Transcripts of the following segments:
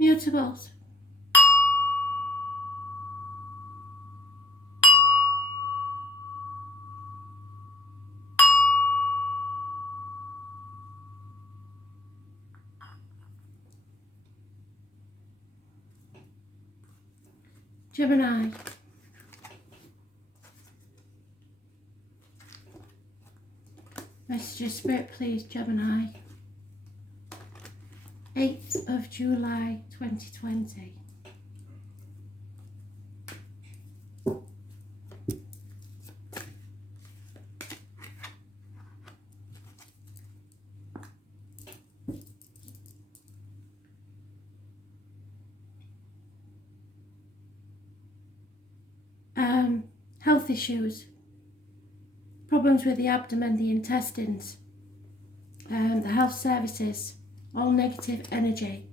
Mutables. Gemini. Message of Spirit, please, Gemini. 8th of July 2020. Health issues, problems with the abdomen, the intestines, the health services, all negative energy,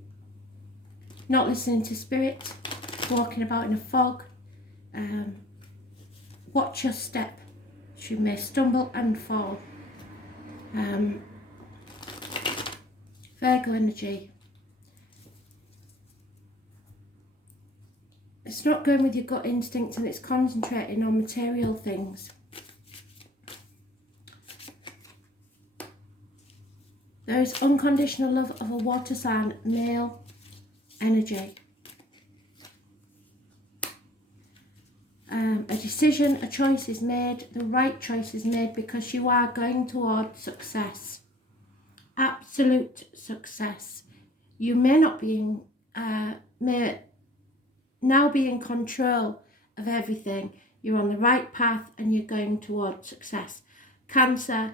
not listening to spirit, walking about in a fog, watch your step, you may stumble and fall. Virgo energy. It's not going with your gut instinct and it's concentrating on material things. There is unconditional love of a water sign, male energy. A decision, a choice is made, the right choice is made because you are going towards success. Absolute success. You may not be may now be in control of everything. You're on the right path and you're going towards success. Cancer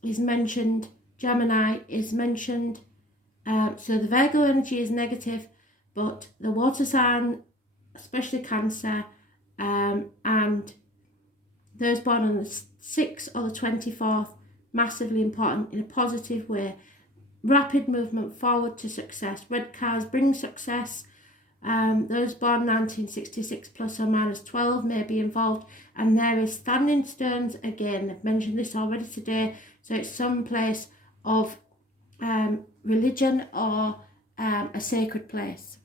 is mentioned, Gemini is mentioned. So the Virgo energy is negative, but the water sign, especially Cancer, and those born on the 6th or the 24th, massively important in a positive way. Rapid movement forward to success. Red cars bring success. Those born 1966 plus or minus 12 may be involved, and there is standing stones again. I've mentioned this already today, so it's some place of religion or a sacred place.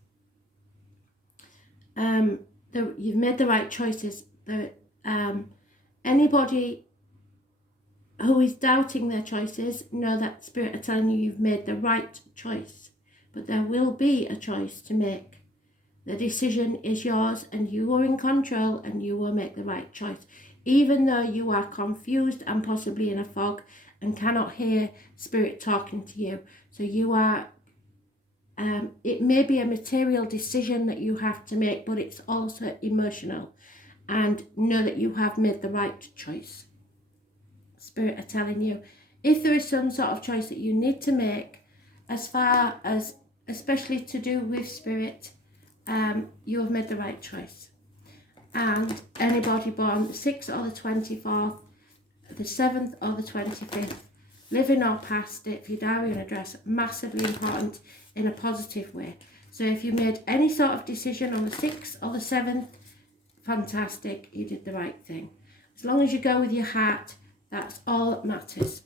You've made the right choices. Anybody who is doubting their choices, know that Spirit are telling you you've made the right choice, but there will be a choice to make. The decision is yours and you are in control and you will make the right choice, even though you are confused and possibly in a fog and cannot hear Spirit talking to you. So you are, it may be a material decision that you have to make, but it's also emotional, and know that you have made the right choice. Spirit are telling you, if there is some sort of choice that you need to make, as far as, especially to do with Spirit, you have made the right choice. And anybody born the 6th or the 24th, the 7th or the 25th, living or past it, for your diary and address, massively important in a positive way. So if you made any sort of decision on the 6th or the 7th, fantastic, you did the right thing. As long as you go with your heart, that's all that matters.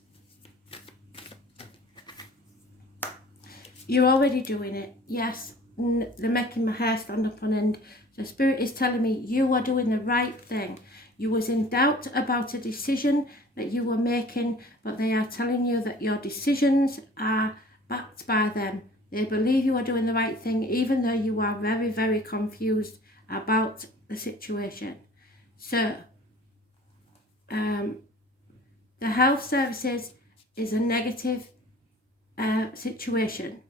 You're already doing it, yes. They're making my hair stand up on end. So Spirit is telling me you are doing the right thing. You was in doubt about a decision that you were making, but they are telling you that your decisions are backed by them. They believe you are doing the right thing, even though you are very, very confused about the situation. So, the health services is a negative situation.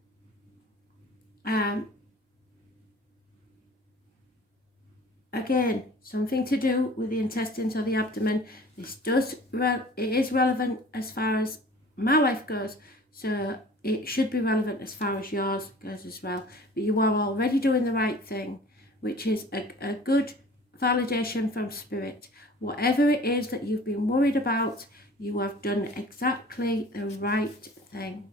Again, something to do with the intestines or the abdomen. This it is relevant as far as my life goes, so it should be relevant as far as yours goes as well. But you are already doing the right thing, which is a good validation from Spirit. Whatever it is that you've been worried about, you have done exactly the right thing.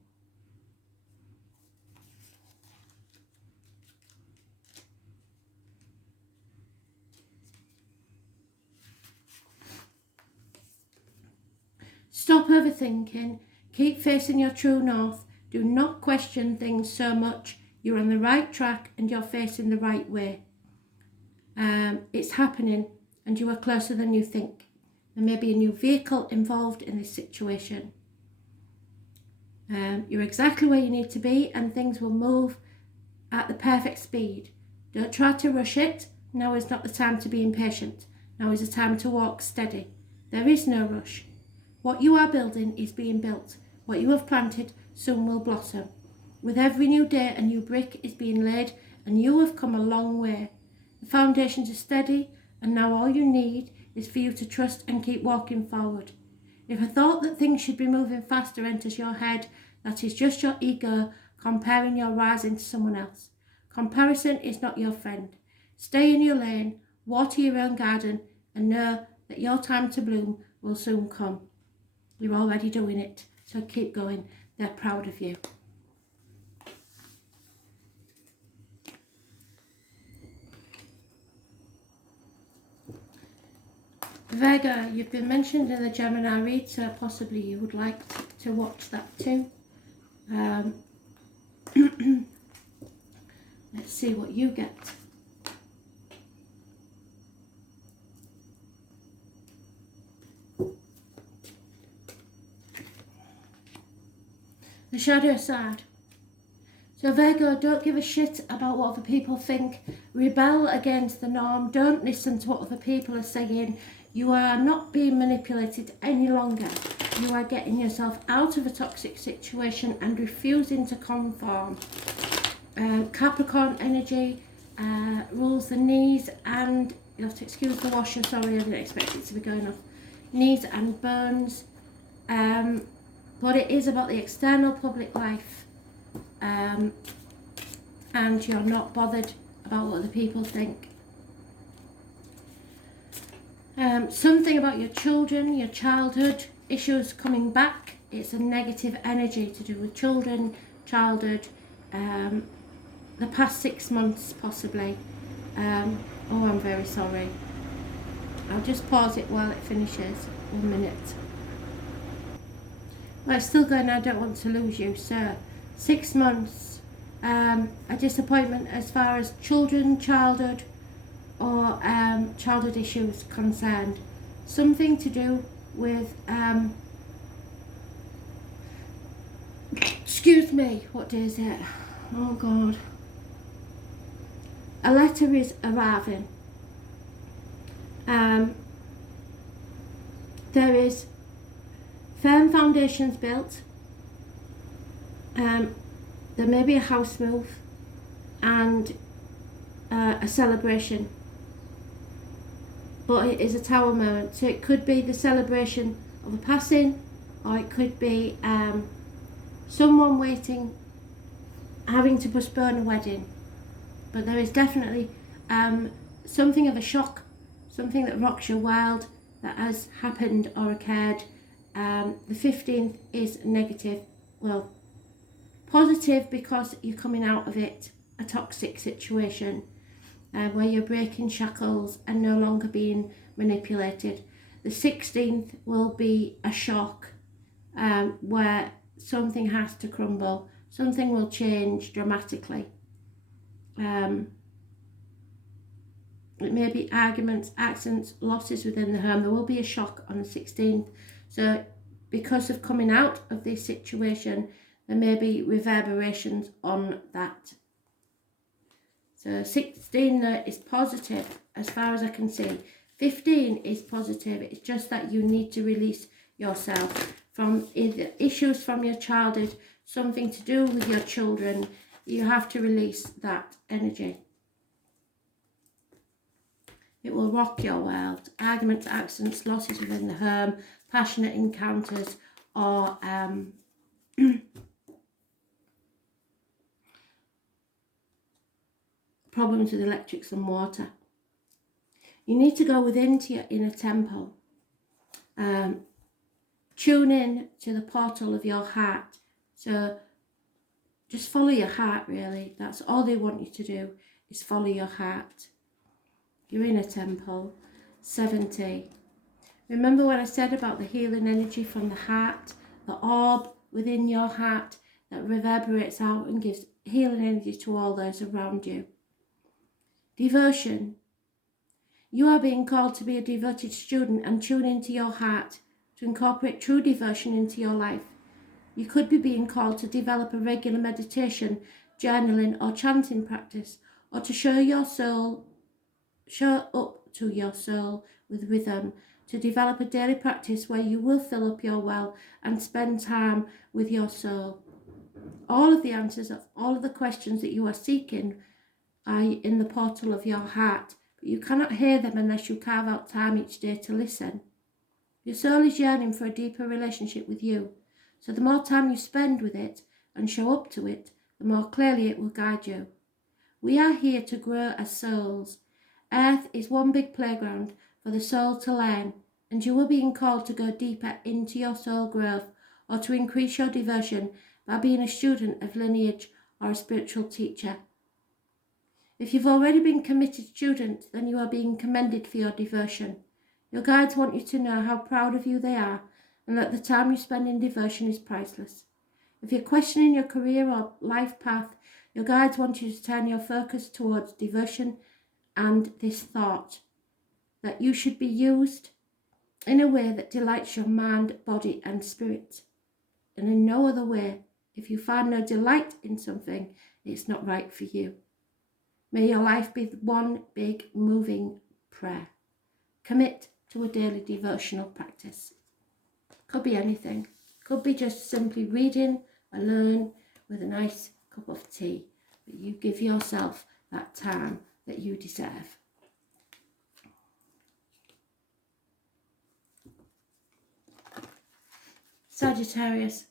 Stop overthinking. Keep facing your true north. Do not question things so much. You're on the right track and you're facing the right way. It's happening and you are closer than you think. There may be a new vehicle involved in this situation. You're exactly where you need to be and things will move at the perfect speed. Don't try to rush it. Now is not the time to be impatient. Now is the time to walk steady. There is no rush. What you are building is being built. What you have planted soon will blossom. With every new day, a new brick is being laid and you have come a long way. The foundations are steady and now all you need is for you to trust and keep walking forward. If a thought that things should be moving faster enters your head, that is just your ego comparing your rising to someone else. Comparison is not your friend. Stay in your lane, water your own garden, and know that your time to bloom will soon come. You're already doing it, so keep going. They're proud of you. Virgo, you've been mentioned in the Gemini read, so possibly you would like to watch that too. Let's see what you get. The shadow side. So Virgo, don't give a shit about what other people think. Rebel against the norm. Don't listen to what other people are saying. You are not being manipulated any longer. You are getting yourself out of a toxic situation and refusing to conform. Capricorn energy rules the knees and, you have to excuse the washer, sorry, I didn't expect it to be going off. Knees and bones. But it is about the external public life. And you're not bothered about what other people think. Something about your children, your childhood issues coming back. It's a negative energy to do with children, childhood, the past 6 months possibly. Oh, I'm very sorry. I'll just pause it while it finishes. 1 minute. Well, it's still going. I don't want to lose you, so 6 months. A disappointment as far as children, childhood, or childhood issues concerned. Something to do with excuse me, what day is it? Oh God. A letter is arriving. There is firm foundations built. There may be a house move and a celebration, but it is a tower moment, so it could be the celebration of a passing, or it could be someone waiting, having to postpone a wedding. But there is definitely something of a shock, something that rocks your world that has happened or occurred. The 15th is negative, well, positive because you're coming out of it, a toxic situation where you're breaking shackles and no longer being manipulated. The 16th will be a shock where something has to crumble, something will change dramatically. It may be arguments, accidents, losses within the home. There will be a shock on the 16th. So because of coming out of this situation, there may be reverberations on that. So 16 is positive as far as I can see. 15 is positive. It's just that you need to release yourself from either issues from your childhood, something to do with your children. You have to release that energy. It will rock your world. Arguments, accidents, losses within the home, passionate encounters, or problems with electrics and water. You need to go within to your inner temple. Tune in to the portal of your heart. So just follow your heart, really. That's all they want you to do, is follow your heart. Your inner temple. 70. Remember what I said about the healing energy from the heart, the orb within your heart? that reverberates out and gives healing energy to all those around you. Devotion. You are being called to be a devoted student and tune into your heart, to incorporate true devotion into your life. You could be being called to develop a regular meditation, journaling or chanting practice, or to show up to your soul with rhythm, to develop a daily practice where you will fill up your well and spend time with your soul. All of the answers of all of the questions that you are seeking are in the portal of your heart, but you cannot hear them unless you carve out time each day to listen. Your soul is yearning for a deeper relationship with you, so the more time you spend with it and show up to it, the more clearly it will guide you. We are here to grow as souls. Earth is one big playground for the soul to learn, and you are being called to go deeper into your soul growth or to increase your devotion by being a student of lineage or a spiritual teacher. If you've already been committed student, then you are being commended for your devotion. Your guides want you to know how proud of you they are and that the time you spend in devotion is priceless. If you're questioning your career or life path, your guides want you to turn your focus towards devotion and this thought that you should be used in a way that delights your mind, body and spirit, and in no other way. If you find no delight in something, it's not right for you. May your life be one big moving prayer. Commit to a daily devotional practice. Could be anything. Could be just simply reading alone with a nice cup of tea. But you give yourself that time that you deserve. Sagittarius,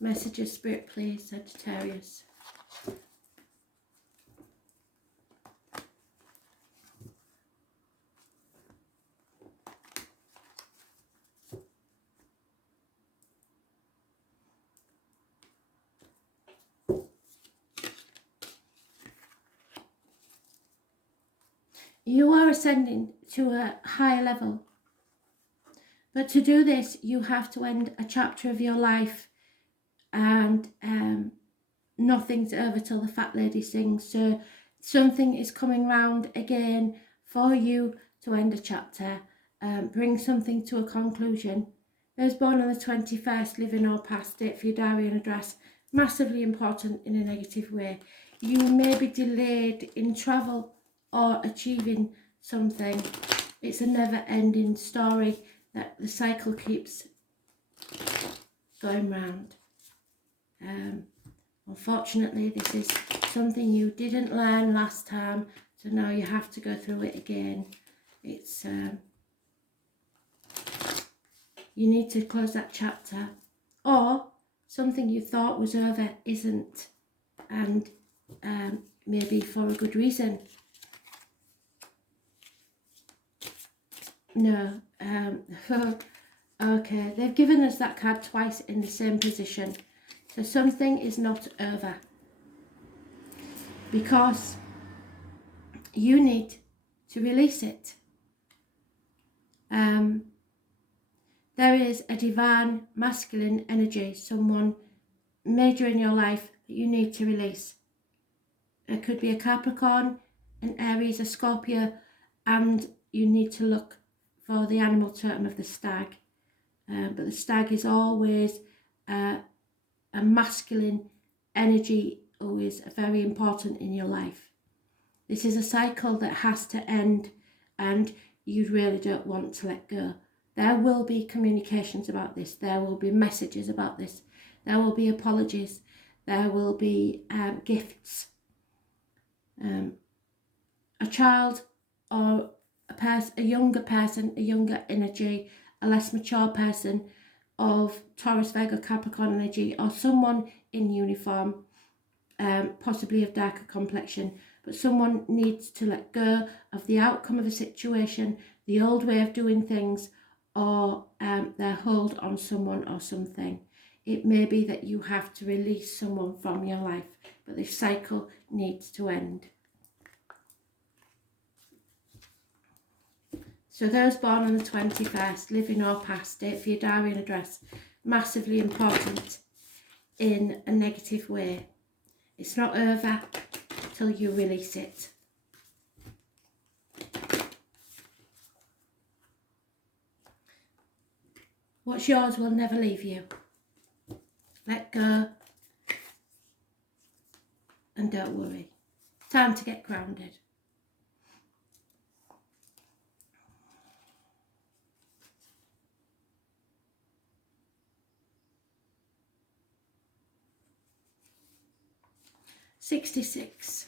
message of spirit please, Sagittarius. You are ascending to a higher level. But to do this, you have to end a chapter of your life, and nothing's over till the fat lady sings. So something is coming round again for you to end a chapter, bring something to a conclusion. Those born on the 21st, living or past, date for your diary and address, massively important in a negative way. You may be delayed in travel or achieving something. It's a never-ending story that the cycle keeps going round. Unfortunately, this is something you didn't learn last time, so now you have to go through it again. It's you need to close that chapter, or something you thought was over isn't, and maybe for a good reason. No, okay, they've given us that card twice in the same position. So something is not over, because you need to release it. There is a divine masculine energy, someone major in your life that you need to release. It could be a Capricorn, an Aries, a Scorpio, and you need to look for the animal totem of the stag. But the stag is always a masculine energy, always very important in your life. This is a cycle that has to end, and you really don't want to let go. There will be communications about this. There will be messages about this. There will be apologies. There will be gifts. A child or a younger person, a younger energy, a less mature person of Taurus, Virgo, Capricorn energy, or someone in uniform, possibly of darker complexion, but someone needs to let go of the outcome of a situation, the old way of doing things, or their hold on someone or something. It may be that you have to release someone from your life, but this cycle needs to end. So those born on the 21st, living or past, date for your diary and address, massively important. in a negative way. It's not over till you release it. What's yours will never leave you. Let go and don't worry. Time to get grounded. $66.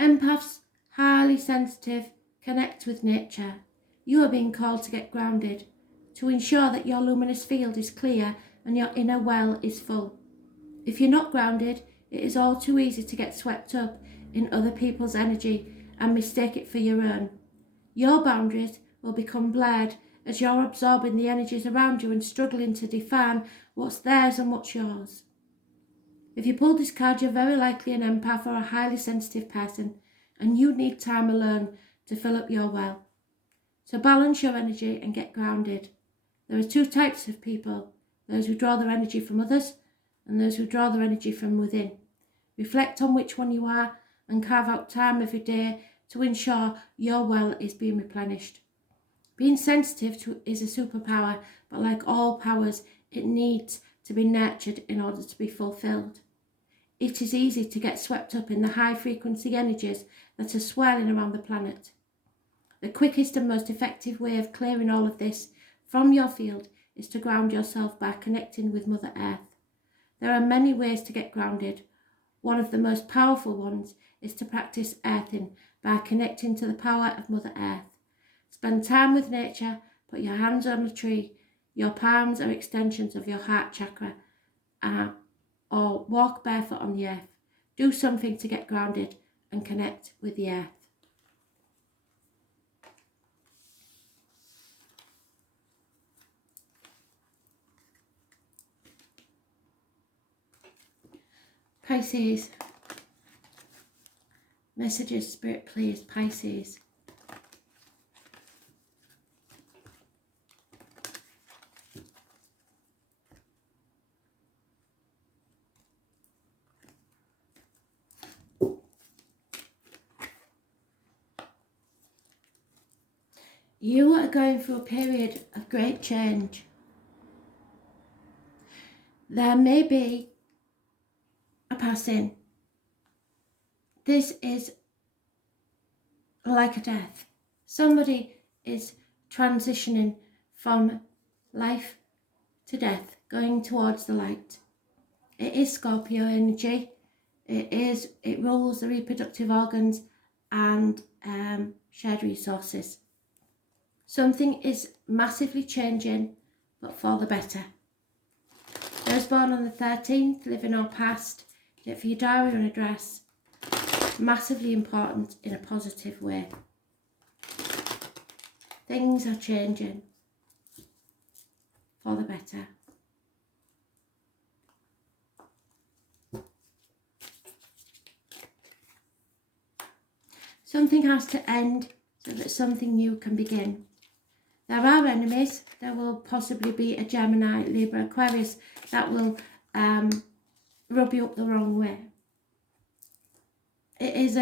Empaths, highly sensitive, connect with nature. You are being called to get grounded, to ensure that your luminous field is clear and your inner well is full. If you're not grounded, it is all too easy to get swept up in other people's energy and mistake it for your own. Your boundaries will become blurred as you're absorbing the energies around you and struggling to define what's theirs and what's yours. If you pull this card, you're very likely an empath or a highly sensitive person, and you need time alone to fill up your well. So balance your energy and get grounded. There are two types of people, those who draw their energy from others and those who draw their energy from within. Reflect on which one you are and carve out time every day to ensure your well is being replenished. Being sensitive is a superpower, but like all powers, it needs to be nurtured in order to be fulfilled. It is easy to get swept up in the high frequency energies that are swirling around the planet. The quickest and most effective way of clearing all of this from your field is to ground yourself by connecting with Mother Earth. There are many ways to get grounded. One of the most powerful ones is to practice earthing by connecting to the power of Mother Earth. Spend time with nature, put your hands on a tree, your palms are extensions of your heart chakra, or walk barefoot on the earth. Do something to get grounded and connect with the earth. Pisces. Messages, Spirit, please, Pisces. You are going through a period of great change. There may be a passing. This is like a death. Somebody is transitioning from life to death, going towards the light. It is Scorpio energy. It rules the reproductive organs and shared resources. Something is massively changing, but for the better. Those born on the 13th, living or past, get for your diary and address. Massively important in a positive way. Things are changing for the better. Something has to end so that something new can begin. There are enemies. There will possibly be a Gemini, Libra, Aquarius that will rub you up the wrong way. It is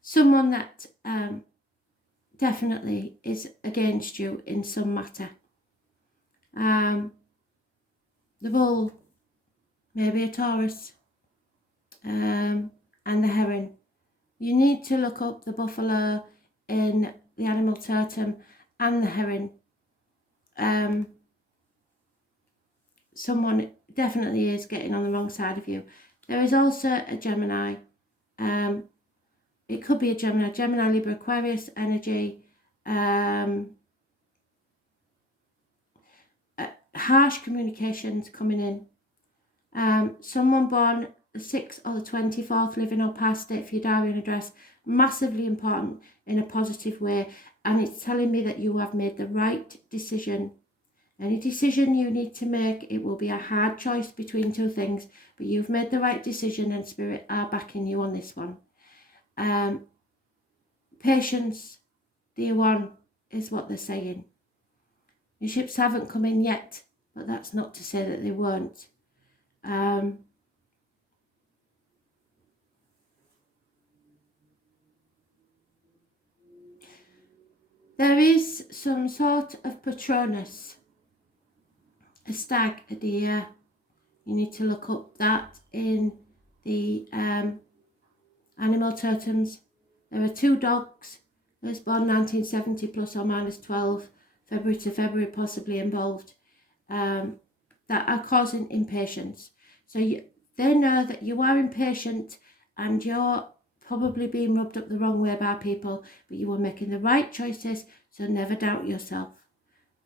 someone that definitely is against you in some matter. The bull, maybe a Taurus, and the heron. You need to look up the buffalo in the animal totem and the heron. Someone definitely is getting on the wrong side of you. There is also a Gemini. It could be a Gemini, Libra, Aquarius energy. Harsh communications coming in. Someone born the 6th or the 24th, living or past it for your diary and address, massively important in a positive way, and it's telling me that you have made the right decision. Any decision you need to make, it will be a hard choice between two things, but you've made the right decision and Spirit are backing you on this one. Patience, dear one, is what they're saying. Your ships haven't come in yet, but that's not to say that they won't. There is some sort of Patronus, a stag, a deer. You need to look up that in the animal totems. There are 2 dogs. It was born 1970 plus or minus 12, February to February possibly involved, that are causing impatience. So they know that you are impatient and you're probably being rubbed up the wrong way by people, but you are making the right choices, so never doubt yourself.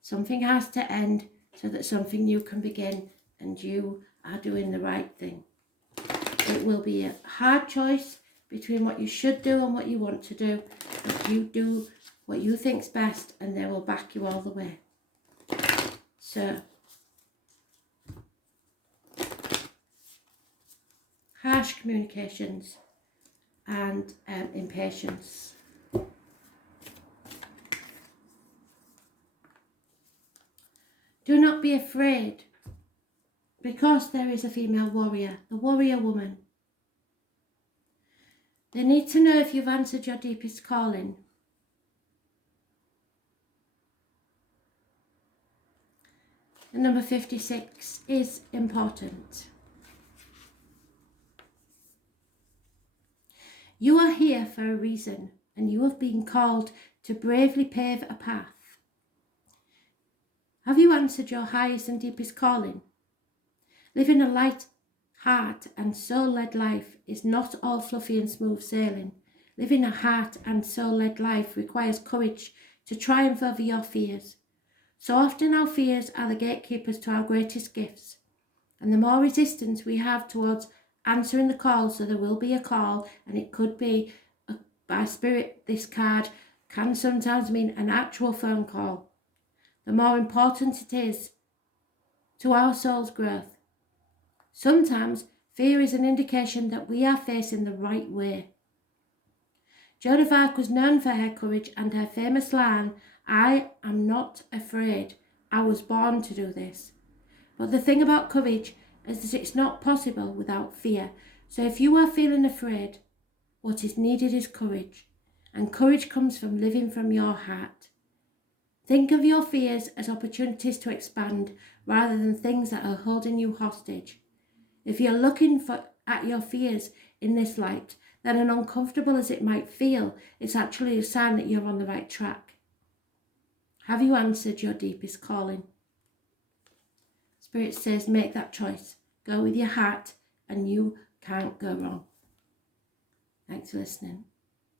Something has to end so that something new can begin, and you are doing the right thing. It will be a hard choice between what you should do and what you want to do, but you do what you think's best and they will back you all the way. So, harsh communications and impatience. Do not be afraid, because there is a female warrior, the warrior woman. They need to know if you've answered your deepest calling. The number 56 is important. You are here for a reason, and you have been called to bravely pave a path. Have you answered your highest and deepest calling? Living a light heart and soul-led life is not all fluffy and smooth sailing. Living a heart and soul-led life requires courage to triumph over your fears. So often our fears are the gatekeepers to our greatest gifts. And the more resistance we have towards answering the call, so there will be a call, and it could be by spirit. This card can sometimes mean an actual phone call. The more important it is to our soul's growth. Sometimes fear is an indication that we are facing the right way. Joan of Arc was known for her courage and her famous line, "I am not afraid. I was born to do this." But the thing about courage is that it's not possible without fear. So if you are feeling afraid, what is needed is courage. And courage comes from living from your heart. Think of your fears as opportunities to expand rather than things that are holding you hostage. If you're looking at your fears in this light, then as uncomfortable as it might feel, it's actually a sign that you're on the right track. Have you answered your deepest calling? Spirit says, make that choice. Go with your heart and you can't go wrong. Thanks for listening.